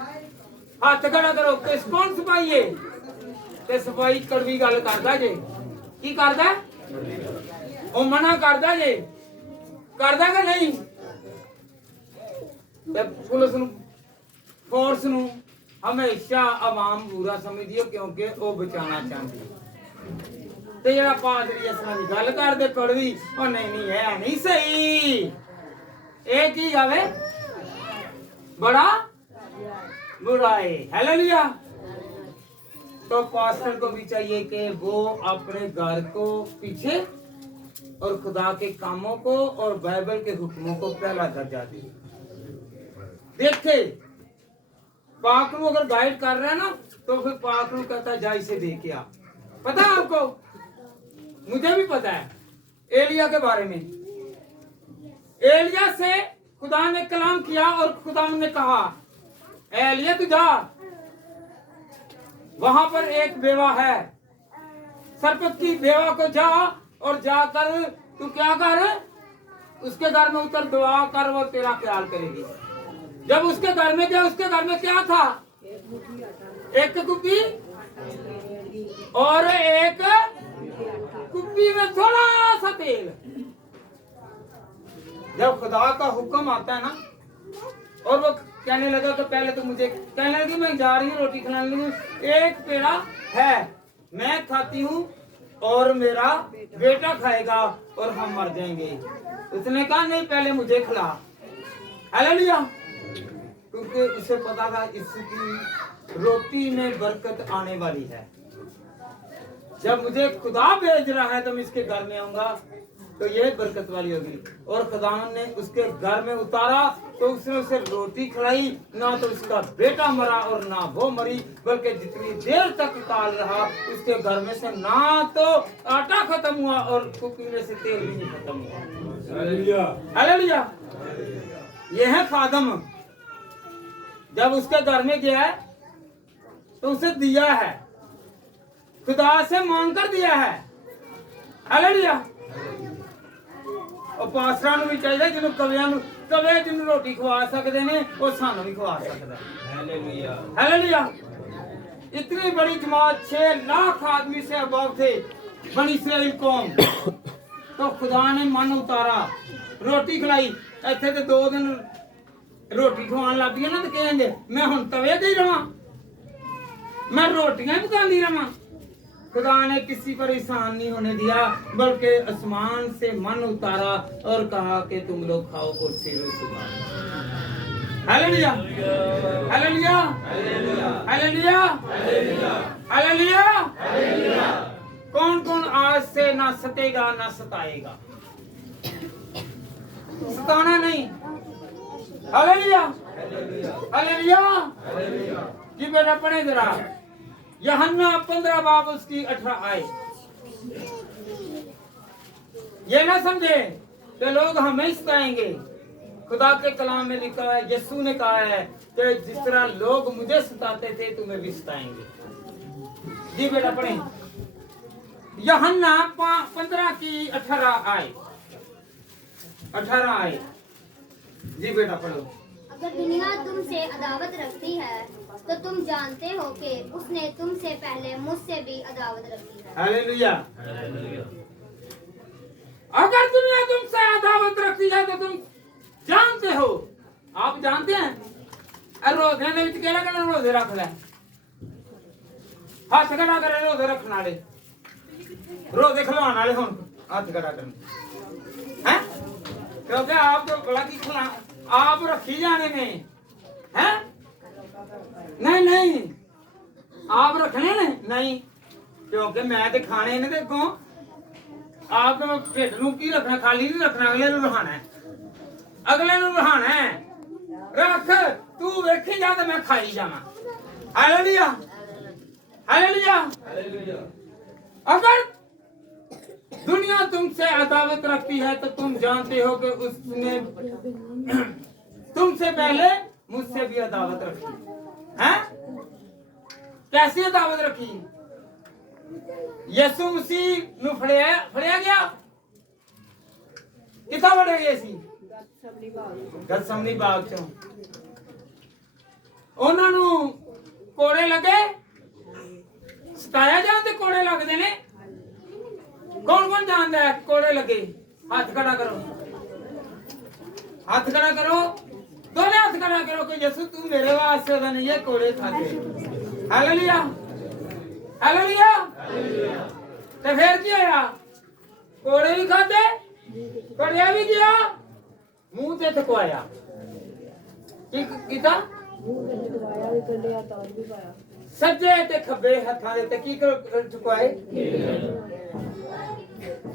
हाथ खड़ा करो। किस कौन सिपाही है? ते सिपाही कड़वी गल करदा जे, की करदा? ओ मना करदा जे, करदा कि नहीं? ते पुलिस नु, फोर्स नु हमेशा आवाम बुरा समझदी है, क्योंकि वो बचाना चाहती है। ते जेड़ा पादरी असला दी गल करदे कड़वी, ओ नहीं है नहीं सही, एक ही आवे बड़ा बुरा है। हालेलुया। तो पास्टर को भी चाहिए कि वो अपने घर को पीछे और खुदा के कामों को और बाइबल के हुक्मों को पहला दर्जा दे। देखे पाक रू अगर गाइड कर रहा है ना, तो फिर पाक रू कहता जा इसे देखे आ। पता है आपको? मुझे भी पता है एलिया के बारे में। एलिया से खुदा ने कलाम किया और खुदा ने कहा एलिया तू जा, वहां पर एक बेवा है, सरपत की बेवा को जा और जाकर तू क्या कर, उसके घर में उतर, दुआ कर, वो तेरा ख्याल करेगी। जब उसके घर में गया, उसके घर में क्या था? एक कुप्पी और एक कुप्पी में थोड़ा सा तेल। जब खुदा का हुक्म आता है ना, और वो कहने लगा कि पहले तो मुझे कहने लगी मैं जा रही हूँ रोटी खिलाने लगी, एक पेड़ा है मैं खाती हूँ और मेरा बेटा खाएगा और हम मर जाएंगे। उसने कहा नहीं पहले मुझे खिला। हालेलुया। क्योंकि उसे पता था इसकी रोटी में बरकत आने वाली है। जब मुझे खुदा भेज रहा है तो मैं इसके घर में आऊंगा तो ये बरकत वाली होगी। और खुदा ने उसके घर में उतारा तो उसने उसे रोटी खिलाई, ना तो उसका बेटा मरा और ना वो मरी, बल्कि जितनी देर तक काल रहा उसके घर में से ना तो आटा खत्म हुआ और कुप्पी में से तेल भी नहीं खत्म हुआ। Hallelujah, hallelujah. यह है खादम। जब उसके घर में गया है तो उसे दिया है, खुदा से मांग कर दिया है। हालेलुया। और पासरा भी चाहिए जिन्होंने कवे जिन्होंने रोटी खवा सकते ने वो सानू भी खवा सकता है। Hallelujah, hallelujah. इतनी बड़ी जमात 6 लाख आदमी से अबव थे बनी इस्राएल कौम, तो खुदा ने मन उतारा, रोटी खिलाई। इतने तो 2 दिन रोटी खवान लग गई ना तो कहेंगे मैं हुण तवे ते ही रहा, मैं रोटियां ही पकांदी रहा। खुदा ने किसी पर एहसान नहीं होने दिया, बल्कि आसमान से मन उतारा और कहा कि तुम लोग खाओ और सिरों सुबह। Hallelujah, hallelujah, hallelujah, hallelujah. कौन कौन आज से ना सतेगा ना सताएगा? सताना नहीं। Hallelujah, hallelujah. जी बेटा पढ़े जरा यूहन्ना 15 बाब उसकी 18 आए। ये ना समझे कि लोग हमें सताएंगे। खुदा के कलाम में लिखा है, यीशु ने कहा है कि जिस तरह लोग मुझे सताते थे तुम्हें भी सताएंगे। जी बेटा पढ़े यूहन्ना 15 की 18 आए, 18 आए। जी बेटा पढ़ो। अगर दुनिया तुमसे अदावत रखती है तो तुम जानते हो कि उसने तुमसे पहले मुझसे भी अदावत रखी है। हालेलुया। अगर दुनिया तुमसे अदावत रखती है तो तुम जानते हो। आप जानते हैं? रोजे ने विच केड़ा केड़ा रोजे रख ले, हाथ खड़ा करे रोजे रखने वाले, रोजे खिलवाने वाले हुण हाथ खड़ा करने हैं, क्योंकि आप तो बड़ा की खिला आप रखी जाने ने हैं। नहीं नहीं ਆਪ ਰੱਖਣੇ ਨੇ ਨਹੀਂ, ਕਿਉਂਕਿ ਮੈਂ ਤੇ ਖਾਣੇ ਨੇ ਤੇ ਅੱਗੋਂ ਆਪ ਤਾਂ ਢਿੱਡ ਨੂੰ ਕੀ ਰੱਖਣਾ, ਖਾਲੀ ਨਹੀਂ ਰੱਖਣਾ, ਅਗਲੇ ਨੂੰ ਰਹਾਣਾ ਹੈ, ਅਗਲੇ ਨੂੰ ਰਹਾਣਾ ਹੈ। ਰੱਖ ਤੂੰ ਵੇਖੀ ਜਾ ਤੇ ਮੈਂ ਖਾਈ ਜਾਵਾਂ। Hallelujah hallelujah. अगर दुनिया तुमसे अदावत रखती है तो तुम जानते हो कि उसने तुमसे पहले मुझसे भी अदावत रखी है। कैसी अदावत रखी? यसु मसीह नु फड़िया गया, कितना फड़िया गया सी? गतसमनी बाग चों ਉਹਨਾਂ ਨੂੰ ਕੋੜੇ ਲੱਗੇ, ਸਤਾਇਆ ਜਾਂਦੇ ਕੋੜੇ ਲੱਗਦੇ ਨੇ। ਕੌਣ ਕੌਣ ਜਾਣਦਾ ਹੈ ਕੋੜੇ ਲੱਗੇ? ਹੱਥ ਖੜਾ ਕਰੋ, ਹੱਥ ਖੜਾ ਕਰੋ, ਦੋਨੇ ਹੱਥ ਖੜਾ करो कि यसु तू मेरे वास्ते तो नहीं है कोड़े खाते। Hallelujah hallelujah. तो फिर की होया? कोड़े भी खाते, कड़िया भी गया, मुंह ते थकवाया। की कीता? सज्जे ते खब्बे हत्थां दे ते की चुकाए?